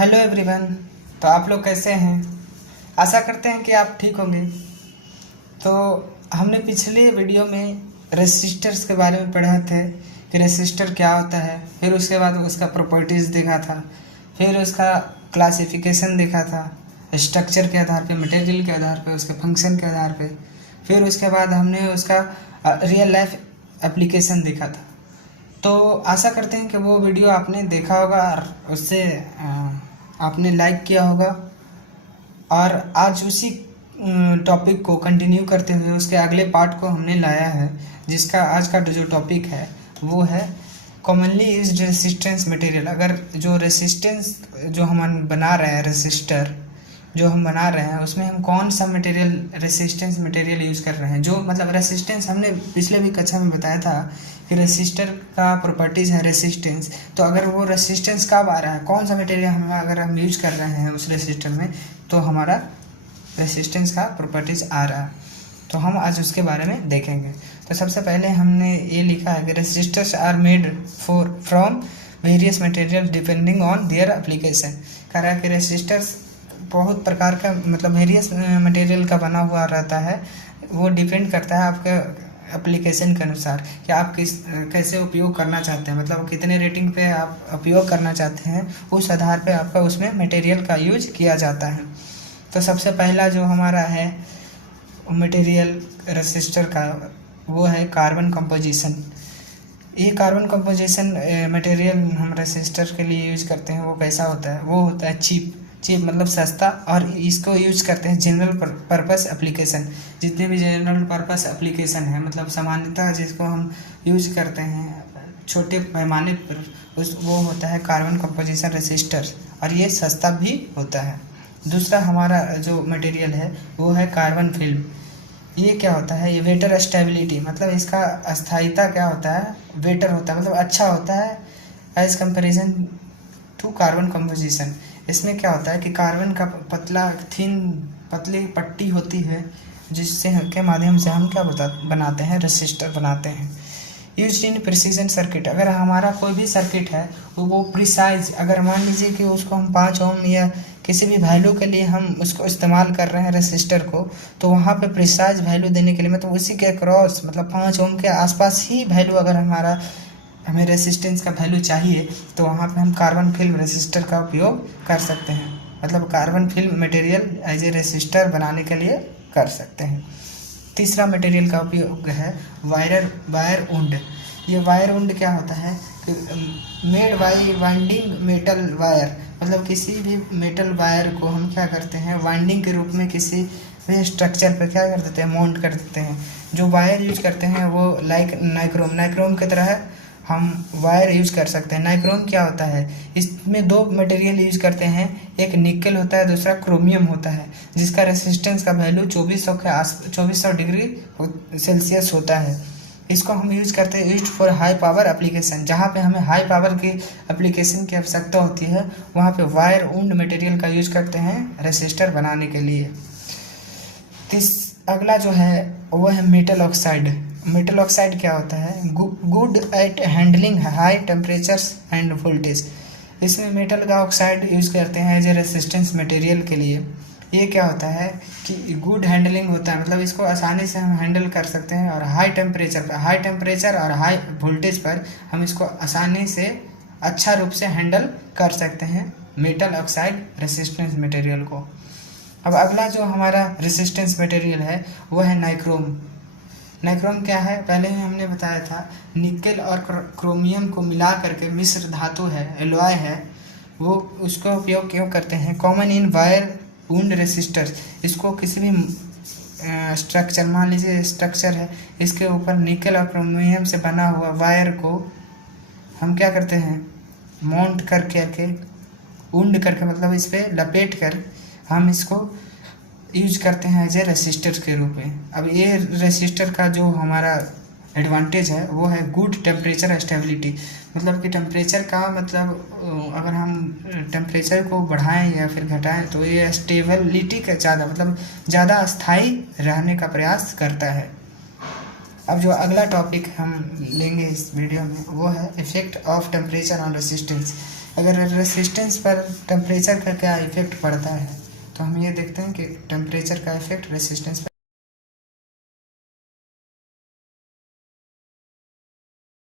Hello everyone. तो आप लोग कैसे हैं? आशा करते हैं कि आप ठीक होंगे। तो हमने पिछले वीडियो में रेसिस्टर्स के बारे में पढ़ा थे कि रेसिस्टर क्या होता है, फिर उसके बाद उसका प्रॉपर्टीज़ देखा था, फिर उसका क्लासिफिकेशन देखा था, स्ट्रक्चर के आधार पे, मटेरियल के आधार पे, उसके फंक्शन के आधार पे, फिर उसके बाद हमने उसका रियल लाइफ एप्लीकेशन देखा था। तो आशा करते हैं कि वो वीडियो आपने देखा होगा और उससे आपने लाइक किया होगा। और आज उसी टॉपिक को कंटिन्यू करते हुए उसके अगले पार्ट को हमने लाया है, जिसका आज का जो टॉपिक है वो है कॉमनली यूज्ड रेसिस्टेंस मटेरियल। अगर जो रेसिस्टेंस जो हम बना रहे हैं, रेसिस्टर जो हम बना रहे हैं, उसमें हम कौन सा मटेरियल रेसिस्टेंस मटेरियल यूज़ कर रहे हैं। जो मतलब रेसिस्टेंस हमने पिछले भी कक्षा में बताया था कि रेसिस्टर का प्रॉपर्टीज़ है रेसिस्टेंस। तो अगर वो रेसिस्टेंस कब आ रहा है, कौन सा मटेरियल हम अगर हम यूज कर रहे हैं उस रेसिस्टर में, तो हमारा रेसिस्टेंस का प्रॉपर्टीज़ आ रहा है। तो हम आज उसके बारे में देखेंगे। तो सबसे पहले हमने ये लिखा है कि resistors are made from various material depending on their application. कह रहा है कि रेसिस्टर्स बहुत प्रकार का मतलब वेरियस मटेरियल का बना हुआ रहता है। वो डिपेंड करता है आपके एप्लीकेशन के अनुसार कि आप कैसे उपयोग करना चाहते हैं, मतलब कितने रेटिंग पे आप उपयोग करना चाहते हैं, उस आधार पे आपका उसमें मटेरियल का यूज किया जाता है। तो सबसे पहला जो हमारा है मटेरियल रेसिस्टर का, वो है कार्बन कंपोजिशन। ये कार्बन कंपोजिशन मटेरियल हम रेसिस्टर के लिए यूज करते हैं। वो कैसा होता है? वो होता है चीप मतलब सस्ता, और इसको यूज करते हैं जनरल पर्पस एप्लीकेशन। जितने भी जनरल पर्पस एप्लीकेशन है, मतलब सामान्यतः जिसको हम यूज करते हैं छोटे पैमाने पर, वो होता है कार्बन कंपोजिशन रेसिस्टर, और ये सस्ता भी होता है। दूसरा हमारा जो मटेरियल है वो है कार्बन फिल्म। ये क्या होता है? ये वेटर स्टेबिलिटी, मतलब इसका अस्थायिता क्या होता है? वेटर होता है, मतलब अच्छा होता है as comparison to carbon composition. इसमें क्या होता है कि कार्बन का पतली पट्टी होती है, जिससे के माध्यम से हम क्या बनाते हैं? रेसिस्टर बनाते हैं। Used in precision circuit. अगर हमारा कोई भी सर्किट है वो प्रिसाइज, अगर मान लीजिए कि उसको हम 5 ओम या किसी भी वैल्यू के लिए हम उसको इस्तेमाल कर रहे हैं रेसिस्टर को, तो वहाँ पे प्रिसाइज वैल्यू देने के लिए, मतलब उसी के क्रॉस, मतलब 5 ओम के आसपास ही वैल्यू अगर हमें रेसिस्टेंस का वैल्यू चाहिए, तो वहाँ पे हम कार्बन फिल्म रेसिस्टर का उपयोग कर सकते हैं। मतलब carbon film material as a resistor बनाने के लिए कर सकते हैं। तीसरा मटेरियल का उपयोग है वायर वुंड। ये वायर वुंड क्या होता है कि made by winding metal wire, मतलब किसी भी मेटल वायर को हम क्या करते हैं? वाइंडिंग के रूप में किसी भी स्ट्रक्चर पर क्या कर देते हैं? माउंट कर देते हैं। जो वायर यूज करते हैं वो लाइक नाइक्रोम की तरह हम वायर यूज कर सकते हैं। नाइक्रोम क्या होता है? इसमें 2 मटेरियल यूज करते हैं, एक निकल होता है, दूसरा क्रोमियम होता है, जिसका रेसिस्टेंस का वैल्यू 2400 डिग्री सेल्सियस होता है। इसको हम यूज करते हैं use for high power application. जहाँ पे हमें हाई पावर की एप्लीकेशन की आवश्यकता होती है, वहाँ पे वायर वुंड मटेरियल का यूज करते हैं रेसिस्टर बनाने के लिए। अगला जो है वो है मेटल ऑक्साइड। मेटल ऑक्साइड क्या होता है? Good at handling high temperatures end voltage. इसमें मेटल का ऑक्साइड यूज़ करते हैं एज ए रेसिस्टेंस मटेरियल के लिए। ये क्या होता है कि गुड हैंडलिंग होता है, मतलब इसको आसानी से हम हैंडल कर सकते हैं, और हाई टेम्परेचर और हाई वोल्टेज पर हम इसको आसानी से अच्छा रूप से हैंडल कर सकते हैं मेटल ऑक्साइड रेसिस्टेंस मटेरियल को। अब अगला जो हमारा रेसिस्टेंस मटेरियल है वो है नाइक्रोम। नाइक्रोम क्या है? पहले ही हमने बताया था, निकेल और क्रोमियम को मिला करके मिश्र धातु है, एलॉय है, वो उसका उपयोग क्यों करते हैं? Common in wire wound resistors. इसको किसी भी स्ट्रक्चर, मान लीजिए स्ट्रक्चर है, इसके ऊपर निकेल और क्रोमियम से बना हुआ वायर को हम क्या करते हैं? माउंट करके वुंड करके, मतलब इस पर लपेट कर हम इसको यूज करते हैं एज ए रेसिस्टर के रूप में। अब ये रेसिस्टर का जो हमारा एडवांटेज है वो है गुड टेम्परेचर स्टेबिलिटी, मतलब कि टेम्परेचर का मतलब अगर हम टेम्परेचर को बढ़ाएं या फिर घटाएं तो ये स्टेबिलिटी का ज़्यादा स्थायी रहने का प्रयास करता है। अब जो अगला टॉपिक हम लेंगे इस वीडियो में वो है effect of temperature on resistance. अगर रेसिस्टेंस पर टेम्परेचर का क्या इफेक्ट पड़ता है, तो हम ये देखते हैं कि टेम्परेचर का इफेक्ट रेसिस्टेंस पर